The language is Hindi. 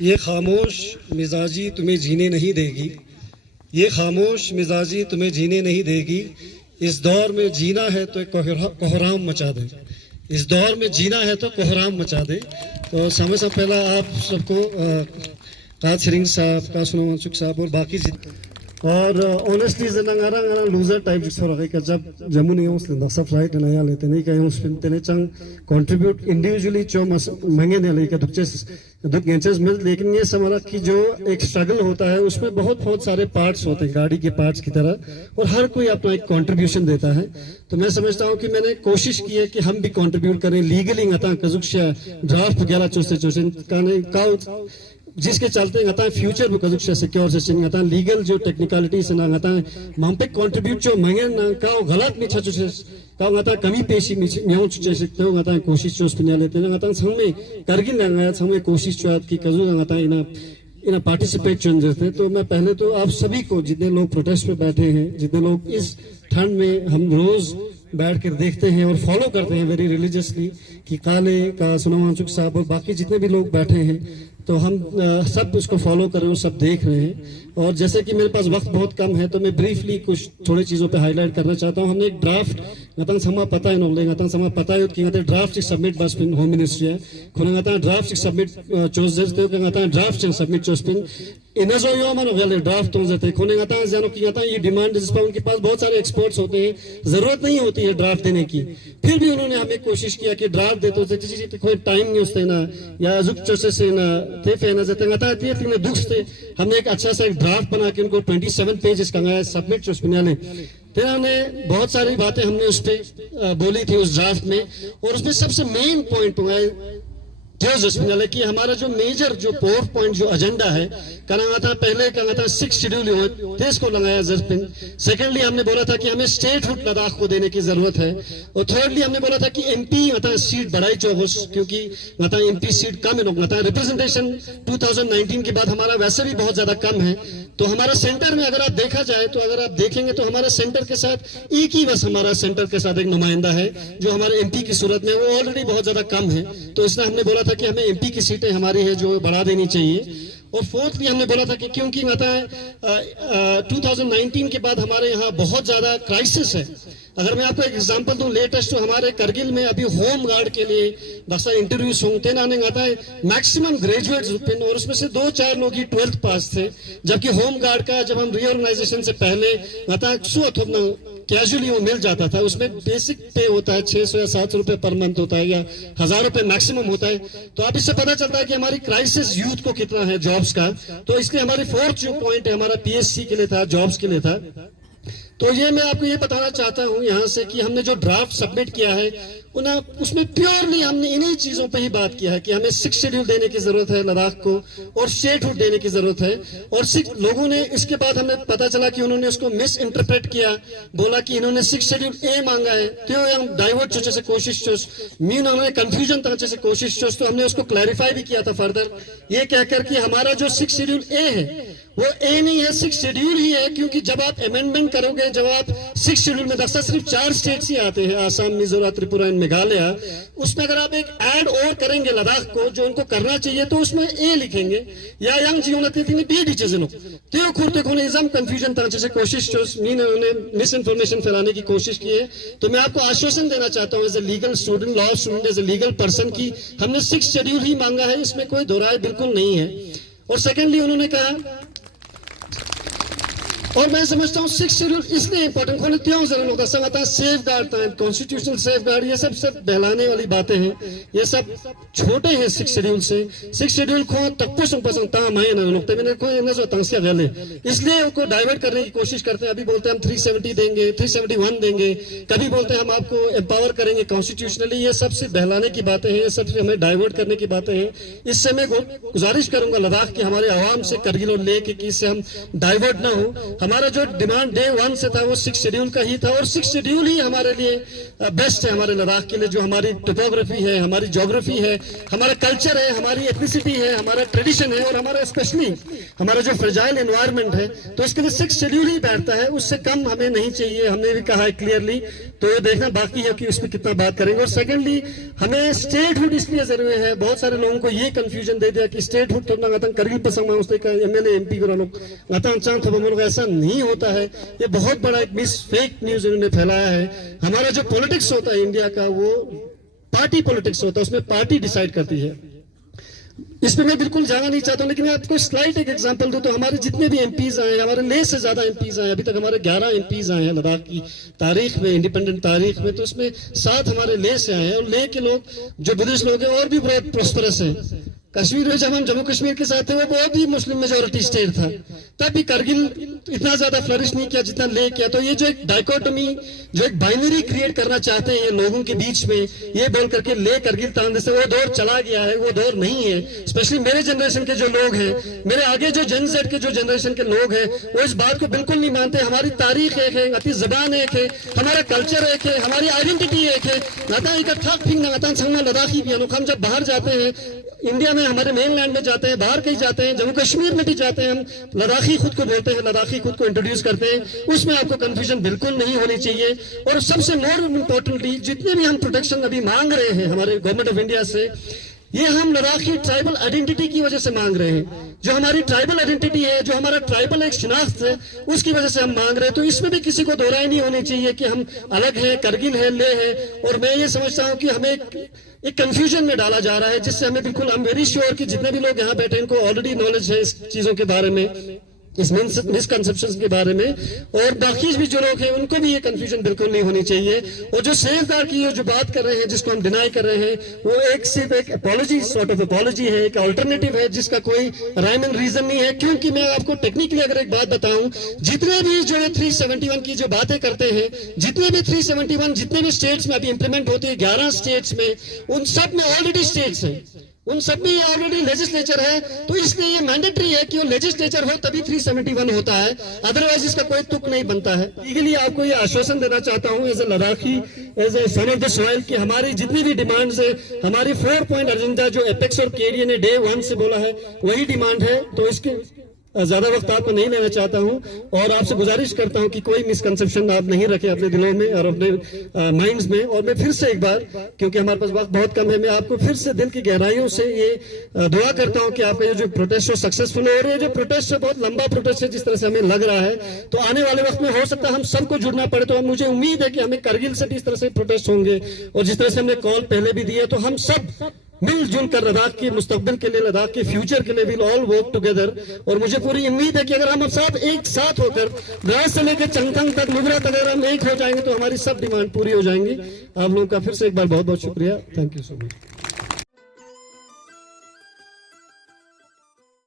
ये खामोश मिजाजी तुम्हें जीने नहीं देगी, ये खामोश मिजाजी तुम्हें जीने नहीं देगी। इस दौर में जीना है तो कोहराम मचा दे, इस दौर में जीना है तो कोहराम मचा दे। तो समय से पहला आप सबको काद सिरिंग साहब, कासुना मनसुख साहब और बाकी और ऑनेस्टली जना लूजर टाइप जिसको रखे कर जब जम्मू नहीं हूँ उसने सब राइट नया लेते नहीं कहीं उस तेने चंग कंट्रीब्यूट इंडिविजुअली चो महंगे नहीं लेकर दुख गेंचेस मिल। लेकिन ये समझा कि जो एक स्ट्रगल होता है उसमें बहुत सारे पार्ट्स होते हैं गाड़ी के पार्ट्स की तरह, और हर कोई अपना एक कंट्रीब्यूशन देता है। तो मैं समझता हूँ कि मैंने कोशिश की है कि हम भी कंट्रीब्यूट करें लीगली गता कजुक्शा ड्राफ्ट वगैरह चोस्ते जिसके चलते गता फ्यूचर में कजुक्शा सिक्योर से चिन गता लीगल जो टेक्निकलिटी से ना गता हम पे कंट्रीब्यूट जो महंगे ना का गलत में छचुसे का गता कमी पेशी में म्याउ चुचे सकते हो गता कोशिश चोस पिना लेते ना गता संग करगिल ना संग में कोशिश चो की कजु गता इना पार्टिसिपेट चुन जाते। तो मैं पहले तो आप सभी को, जितने लोग प्रोटेस्ट पे बैठे हैं, जितने लोग इस ठंड में हम रोज बैठ कर देखते हैं और फॉलो करते हैं वेरी रिलीजियसली कि काले का सुना मनसुख साहब और बाकी जितने भी लोग बैठे हैं, तो हम सब उसको फॉलो कर रहे हैं, सब देख रहे हैं। और जैसे कि मेरे पास वक्त बहुत कम है तो मैं ब्रीफली कुछ थोड़ी चीज़ों पे हाईलाइट करना चाहता हूँ। हमने एक ड्राफ्ट गता समा पता है नोले गता समा पता है कि गता ड्राफ्ट सबमिट बस पिन होम मिनिस्ट्री है खुना गता ड्राफ्ट सबमिट चोस देते हो कि गता ड्राफ्ट सबमिट चोस पिन इन जो यो मानो गले ड्राफ्ट तो जाते खुने गता जानो कि गता ये डिमांड जिस पर उनके पास बहुत सारे एक्सपर्ट्स होते हैं, जरूरत नहीं होती है ड्राफ्ट देने की, फिर भी उन्होंने हमें कोशिश किया कि ड्राफ्ट देते हो किसी कोई टाइम नहीं उससे ना या अजुक चोसे से ना थे फेना जाते गता है तीन दुख से हमने एक अच्छा सा एक ड्राफ्ट बना के उनको 27 पेजेस का सबमिट चोस पिनाले। फिर हमने बहुत सारी बातें हमने उस पर बोली थी उस ड्राफ्ट में, और उसमें सबसे मेन पॉइंट हुआ है कि हमारा जो मेजर जो फोर्थ पॉइंट जो एजेंडा है कहा था पहले कहा था 6 शेड्यूल थे इसको लगाया जस्पिन। सेकेंडली हमने बोला था कि हमें स्टेटहुड लद्दाख को देने की जरूरत है, और थर्डली हमने बोला था कि एमपी सीट बढ़ाई चौबस क्योंकि एमपी सीट कम है रिप्रेजेंटेशन 2019 के बाद हमारा वैसे भी बहुत ज्यादा कम है। तो हमारा सेंटर में अगर आप देखा जाए तो अगर आप देखेंगे तो हमारा सेंटर के साथ एक ही बस हमारा सेंटर के साथ एक नुमाइंदा है जो हमारे एमपी की सूरत में वो ऑलरेडी बहुत ज्यादा कम है। तो इसलिए हमने बोला था कि हमें एमपी की सीटें हमारी है जो बढ़ा देनी चाहिए। और फोर्थली हमने बोला था कि क्योंकि 2019 के बाद हमारे यहाँ बहुत ज्यादा क्राइसिस है। अगर मैं आपको एक एग्जांपल दूं लेटेस्ट, तो हमारे करगिल में अभी होम गार्ड के लिए दसा इंटरव्यूज होते नाने आता है मैक्सिमम ग्रेजुएट्स और उसमें से 2-4 लोग ही 12th पास थे, जबकि होम गार्ड का जब हम रीऑर्गेनाइजेशन से पहले कैजुअली वो मिल जाता था, उसमें बेसिक पे होता है 600 या 700 रुपए पर मंथ होता है या 1000 रुपए मैक्सिमम होता है। तो अब इससे पता चलता है कि हमारी क्राइसिस यूथ को कितना है जॉब्स का। तो इसलिए हमारी फोर्थ जो पॉइंट है हमारा पीएससी के लिए था, जॉब्स के लिए था। तो ये मैं आपको ये बताना चाहता हूं यहां से कि हमने जो ड्राफ्ट सबमिट किया है उसमें प्योरली हमने इन्हीं चीजों पे ही बात किया है कि हमें 6 शेड्यूल देने की जरूरत है लद्दाख को और स्टेटहुड देने की जरूरत है। और 6 लोगों ने इसके बाद हमें पता चला कि उन्होंने उसको मिस इंटरप्रेट किया, बोला कि इन्होंने 6 शेड्यूल ए मांगा है तो हम डाइवर्ट चोचे से कोशिश चोस मीन उन्होंने कंफ्यूजन तंचे से कोशिश चोस। तो हमने उसको क्लैरिफाई भी किया था फर्दर ये कहकर कि हमारा जो 6 शेड्यूल ए है वो ए नहीं है, 6 शेड्यूल ही है। क्योंकि जब आप अमेंडमेंट करोगे, जब आप 6 शेड्यूल में दरअसल सिर्फ 4 स्टेट्स ही आते हैं, आसाम, मिजोरम, त्रिपुरा, मेघालय, उसमें अगर आप एक ऐड और करेंगे लद्दाख को जो उनको करना चाहिए तो उसमें ए लिखेंगे या यंग जीवन बी डीचेजन तो खुद निजाम कंफ्यूजन तांचे से कोशिश उन्होंने मिस इन्फॉर्मेशन फैलाने की कोशिश की है। तो मैं आपको आश्वासन देना चाहता हूं as a legal student, law student, as a legal person की हमने 6 शेड्यूल ही मांगा है, इसमें कोई दो राय बिल्कुल नहीं है। और सेकेंडली उन्होंने कहा, और मैं समझता हूँ 6 शेड्यूल इसलिए इंपॉर्टेंट खोले त्यों जरूर होता संगता सेफ गार्ड था, कॉन्स्टिट्यूशनल सेफ गार्ड, ये सब बहलाने वाली बातें हैं, ये सब छोटे हैं 6 शेड्यूल से। 6 शेड्यूल को तक्को संपसंग ता माय ना लोग मैंने कोई न जो तंसिया गले, इसलिए उनको डाइवर्ट करने की कोशिश करते हैं। अभी बोलते हैं हम 370 देंगे, 371 देंगे, कभी बोलते हैं हम आपको एम्पावर करेंगे कॉन्स्टिट्यूशनली। ये सबसे बहलाने की बातें हैं, ये सबसे हमें डाइवर्ट करने की बातें हैं। इससे मैं गुजारिश करूंगा लद्दाख की हमारे आवाम से करगिल और लेके कि इससे हम डाइवर्ट ना हो। हमारा जो डिमांड डे 1 से था वो 6 शेड्यूल का ही था, और 6 शेड्यूल ही हमारे लिए बेस्ट है हमारे लद्दाख के लिए। जो हमारी टोपोग्राफी है, हमारी ज्योग्राफी है, हमारा कल्चर है, हमारी एथनिसिटी है, हमारा ट्रेडिशन है, और हमारा स्पेशली हमारा जो फ्रेजाइल एनवायरनमेंट है, तो इसके लिए 6 शेड्यूल ही बैठता है, उससे कम हमें नहीं चाहिए। हमने भी कहा है क्लियरली, तो ये देखना बाकी है कि उस पर कितना बात करेंगे। और सेकेंडली, हमें स्टेटहुड इसलिए जरूरी है, बहुत सारे लोगों को ये कंफ्यूजन दे दिया कि स्टेटहुड तो ना करगिल पसंद है, उसने एमएलए एमपी को लोग चांद, ऐसा नहीं होता है। ये बहुत बड़ा एक मिस फेक न्यूज इन्होंने फैलाया है। हमारा जो पॉलिटिक्स होता है इंडिया का, वो पार्टी पॉलिटिक्स होता है, उसमें पार्टी डिसाइड करती है। इस पे मैं बिल्कुल जाना नहीं चाहता हूं, लेकिन मैं आपको स्लाइड एक एग्जांपल दूं तो हमारे जितने भी एमपीज आए, हमारे लेह से ज्यादा एमपीज आए, अभी तक हमारे 11 एमपीज आए हैं लद्दाख की तारीख में, इंडिपेंडेंट तारीख में, तो उसमें 7 हमारे लेह से आए हैं। और लेह के लोग जो बुद्धिस्ट लोग हैं और भी बहुत प्रोस्परस हैं। कश्मीर में जब हम जम्मू कश्मीर के साथ थे, वो बहुत ही मुस्लिम मेजोरिटी स्टेट था, तब भी करगिल इतना ज्यादा फ्लरिश नहीं किया जितना ले किया। तो ये जो एक डाइकोटमी, जो एक बाइनरी क्रिएट करना चाहते हैं ये लोगों के बीच में, ये बोल करके ले करगिल तांदे से, वो दौर चला गया है, वो दौर नहीं है। स्पेशली मेरे जनरेशन के जो लोग हैं, मेरे आगे जो जेन ज़ेड के जो जनरेशन के लोग हैं, वो इस बात को बिल्कुल नहीं मानते। हमारी तारीख एक है, अपनी जबान एक है, हमारा कल्चर एक है, हमारी आइडेंटिटी एक है। लद्दाखी भी हम जब बाहर जाते हैं, इंडिया में हमारे मेन लैंड में जाते हैं, बाहर कहीं जाते हैं, जम्मू कश्मीर में भी जाते हैं, हम लद्दाखी खुद को बोलते हैं, लद्दाखी खुद को इंट्रोड्यूस करते हैं। उसमें आपको कंफ्यूजन बिल्कुल नहीं होनी चाहिए। और सबसे मोर इम्पोर्टेंटली, जितने भी हम प्रोटेक्शन अभी मांग रहे हैं हमारे गवर्नमेंट ऑफ इंडिया से, ये हम लद्दाखी ट्राइबल आइडेंटिटी की वजह से मांग रहे हैं। जो हमारी ट्राइबल आइडेंटिटी है, जो हमारा ट्राइबल एक शिनाख्त है, उसकी वजह से हम मांग रहे हैं। तो इसमें भी किसी को दोहराई नहीं होनी चाहिए कि हम अलग है, करगिल है, ले है। और मैं ये समझता हूँ कि हमें एक कंफ्यूजन में डाला जा रहा है, जिससे हमें बिल्कुल, आई एम वेरी श्योर कि जितने भी लोग यहाँ बैठे हैं इनको ऑलरेडी नॉलेज है इस चीजों के बारे में, इस मिसकंसेप्शन के बारे में, और बाकी भी जो लोग हैं उनको भी ये कंफ्यूजन बिल्कुल नहीं होनी चाहिए। और जो सेफ गार्ड की जो बात कर रहे हैं, जिसको हम डिनाई कर रहे हैं, वो एक सिर्फ एक अपॉलॉजी, सॉर्ट ऑफ अपॉलॉजी है, एक अल्टरनेटिव है, जिसका कोई राइम एंड रीजन नहीं है। क्योंकि मैं आपको टेक्निकली अगर एक बात बताऊं, जितने भी जो 371 की जो बातें करते हैं, जितने भी 371 जितने भी स्टेट्स में अभी इंप्लीमेंट होती है, 11 स्टेट्स में, उन सब में ऑलरेडी स्टेट्स हैं, उन सब में ऑलरेडी लेजिस्लेचर है। तो इसलिए ये मैंडेटरी है कि वो लेजिस्लेचर हो तभी 371 होता है, अदरवाइज इसका कोई तुक नहीं बनता है। इसके लिए आपको ये आश्वासन देना चाहता हूं as a Ladakhi, as a son of the soil, कि हमारी जितनी भी डिमांड्स है, हमारी 4 पॉइंट एजेंडा जो एपेक्स और केडीए ने डे 1 से बोला है, वही डिमांड है। तो इसके ज्यादा वक्त आपको नहीं लेना चाहता हूं, और आपसे गुजारिश करता हूं कि कोई मिसकंसेप्शन आप नहीं रखें अपने दिलों में और अपने माइंड्स में। और मैं फिर से एक बार, क्योंकि हमारे पास वक्त बहुत कम है, मैं आपको फिर से दिल की गहराइयों से ये दुआ करता हूं कि आपका ये जो प्रोटेस्ट हो सक्सेसफुल हो। और ये जो प्रोटेस्ट है बहुत लंबा प्रोटेस्ट है, जिस तरह से हमें लग रहा है, तो आने वाले वक्त में हो सकता है हम सबको जुड़ना पड़े। तो मुझे उम्मीद है कि हमें करगिल से भी इस तरह से प्रोटेस्ट होंगे, और जिस तरह से हमने कॉल पहले भी दिए, तो हम सब मिलजुल कर लद्दाख के मुस्तकबिल के लिए, लद्दाख के फ्यूचर के लिए विल ऑल वर्क टुगेदर। और मुझे पूरी उम्मीद है कि अगर हम सब एक साथ होकर द्रास से लेकर चंगथंग तक, नुब्रा तक अगर हम एक हो जाएंगे, तो हमारी सब डिमांड पूरी हो जाएंगी। आप लोगों का फिर से एक बार बहुत बहुत शुक्रिया। Thank you so much.